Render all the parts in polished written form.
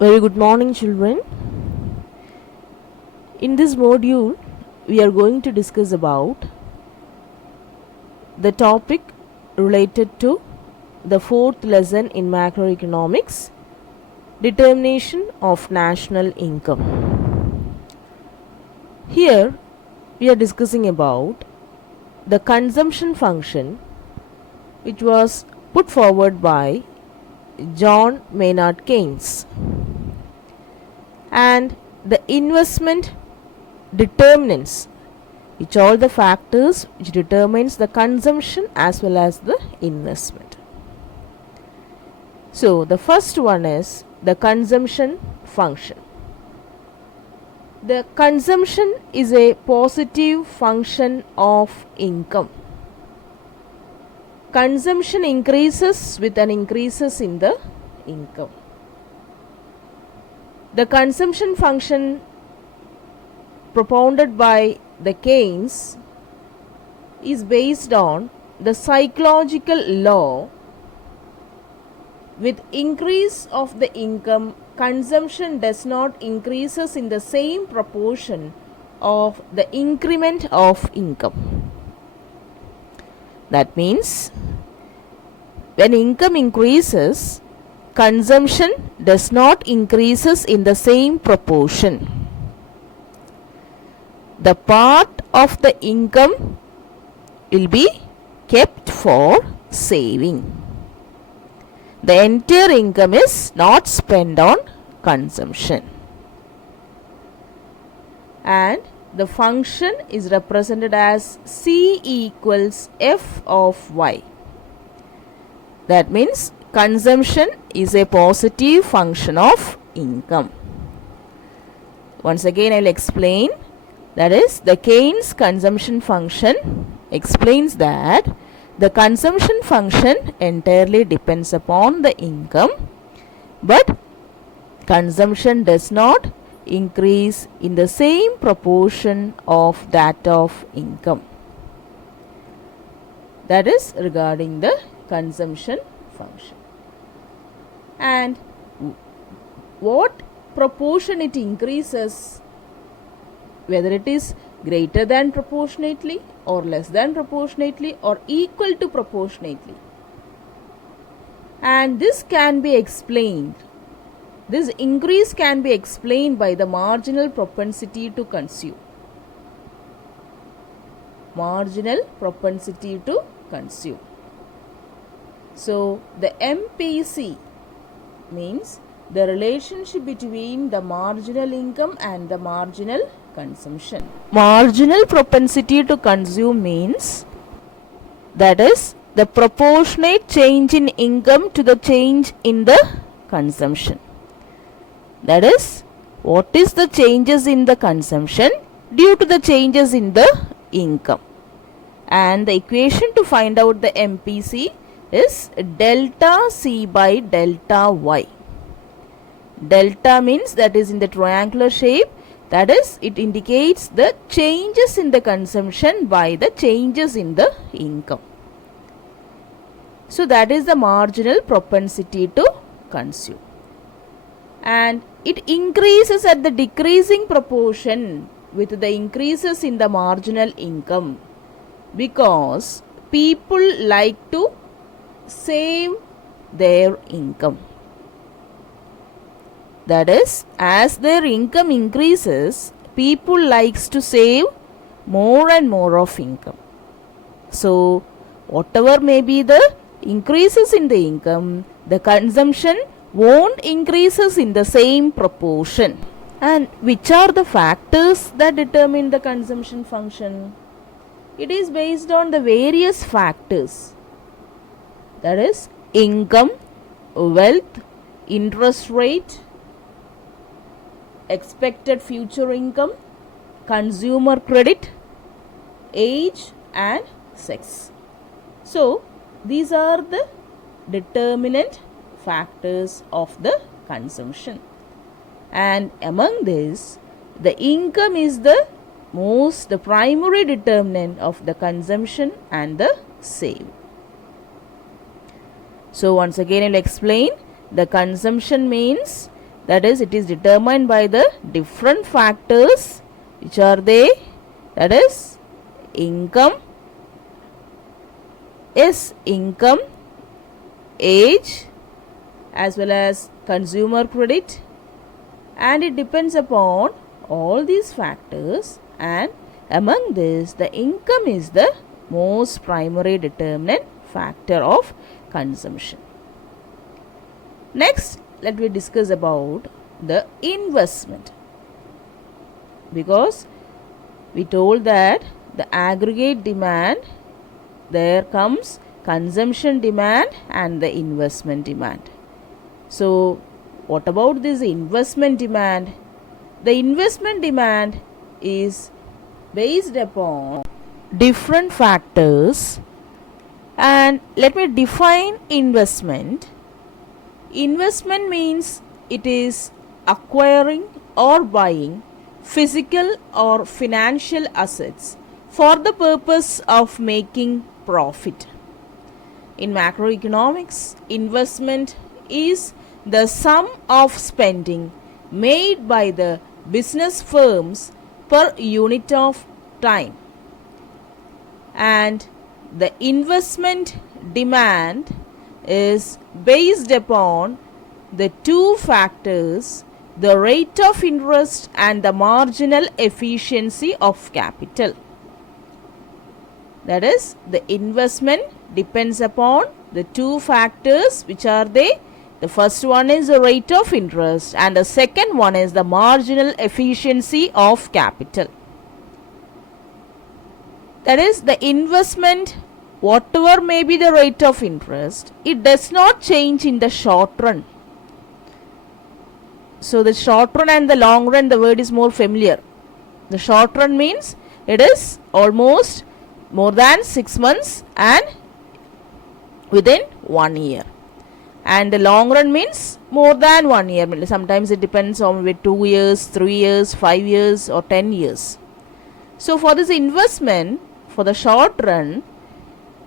Very good morning, children. In this module, we are going to discuss about the topic related to the fourth lesson in macroeconomics, determination of national income. Here, we are discussing about the consumption function, which was put forward by John Maynard Keynes, and the investment determinants, which are the factors which determines the consumption as well as the investment. So the first one is the consumption function. The consumption is a positive function of income. Consumption increases with an increases in the income. The consumption function propounded by the Keynes is based on the psychological law. With increase of the income, consumption does not increases in the same proportion of the increment of income. That means when income increases, consumption does not increases in the same proportion. The part of the income will be kept for saving. The entire income is not spent on consumption. And the function is represented as C equals F of Y. That means consumption is a positive function of income. Once again, I will explain. That is, the Keynes consumption function explains that the consumption function entirely depends upon the income, but consumption does not increase in the same proportion of that of income. That is regarding the consumption function. And what proportion it increases, whether it is greater than proportionately or less than proportionately or equal to proportionately. And this can be explained. This increase can be explained by the marginal propensity to consume. Marginal propensity to consume. So the MPC means the relationship between the marginal income and the marginal consumption. Marginal propensity to consume means that is the proportionate change in income to the change in the consumption. That is, what is the changes in the consumption due to the changes in the income. And the equation to find out the MPC is delta C by delta Y. Delta means that is in the triangular shape. That is, it indicates the changes in the consumption by the changes in the income. So that is the marginal propensity to consume. And it increases at the decreasing proportion with the increases in the marginal income, because people like to save their income. That is, as their income increases, people likes to save more and more of income. So whatever may be the increases in the income, the consumption won't increases in the same proportion. And which are the factors that determine the consumption function? It is based on the various factors. That is, income, wealth, interest rate, expected future income, consumer credit, age and sex. So these are the determinant factors of the consumption. And among this, the income is the primary determinant of the consumption and the save. So once again I'll explain. The consumption means That is, it is determined by the different factors. Which are they? That is income, income, age, as well as consumer credit, and it depends upon all these factors, and among this the income is the most primary determinant factor of consumption. Next, let me discuss about the investment, because we told that the aggregate demand, there comes consumption demand and the investment demand. So what about this investment demand? The investment demand is based upon different factors, and let me define investment. Investment means it is acquiring or buying physical or financial assets for the purpose of making profit. In macroeconomics, investment is the sum of spending made by the business firms per unit of time, and the investment demand is based upon the two factors, the rate of interest and the marginal efficiency of capital. That is, the investment depends upon the two factors. Which are they? The first one is the rate of interest and the second one is the marginal efficiency of capital. That is, the investment, whatever may be the rate of interest, it does not change in the short run. So the short run and the long run, the word is more familiar. The short run means it is almost more than 6 months and within 1 year. And the long run means more than 1 year. Sometimes it depends on with 2 years, 3 years, 5 years or 10 years. So for this investment, for the short run,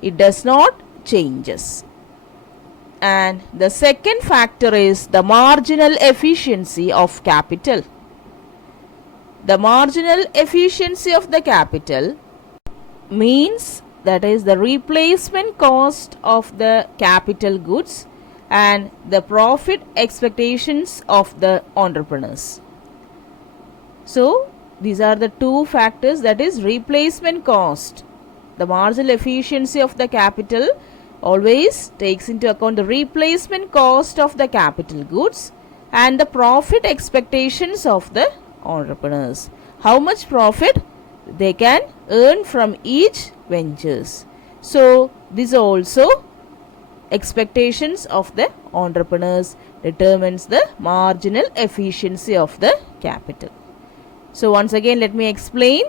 it does not changes. And the second factor is the marginal efficiency of capital. The marginal efficiency of the capital means that is the replacement cost of the capital goods and the profit expectations of the entrepreneurs. So these are the two factors, that is replacement cost. The marginal efficiency of the capital always takes into account the replacement cost of the capital goods and the profit expectations of the entrepreneurs. How much profit they can earn from each ventures. So this also expectations of the entrepreneurs determines the marginal efficiency of the capital. So once again let me explain.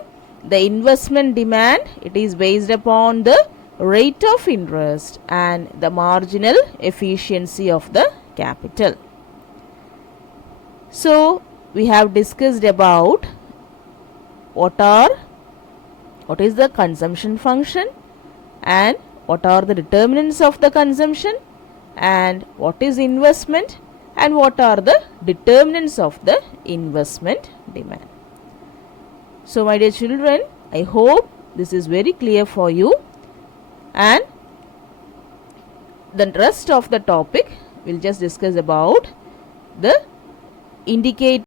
The investment demand, it is based upon the rate of interest and the marginal efficiency of the capital. So we have discussed about what is the consumption function and what are the determinants of the consumption and what is investment and what are the determinants of the investment demand. So my dear children, I hope this is very clear for you, and the rest of the topic we'll just discuss about the indicate